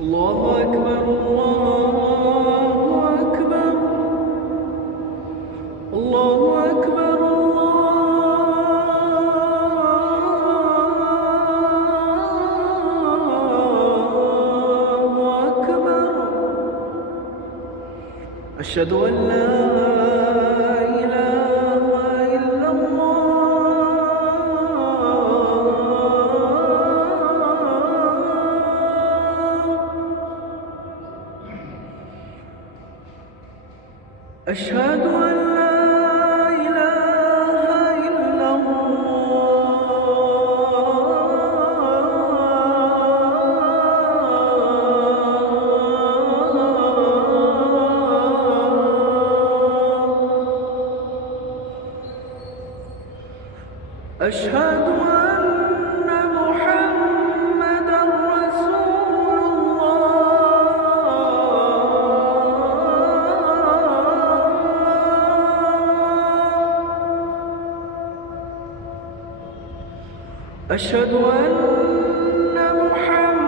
الله أكبر الله أكبر الله أكبر الله أكبر. أشهد أن لا إله إلا الله. أشهد أن لا إله إلا الله. أشهد أن محمدًا رسول الله. أشهد أن محمدًا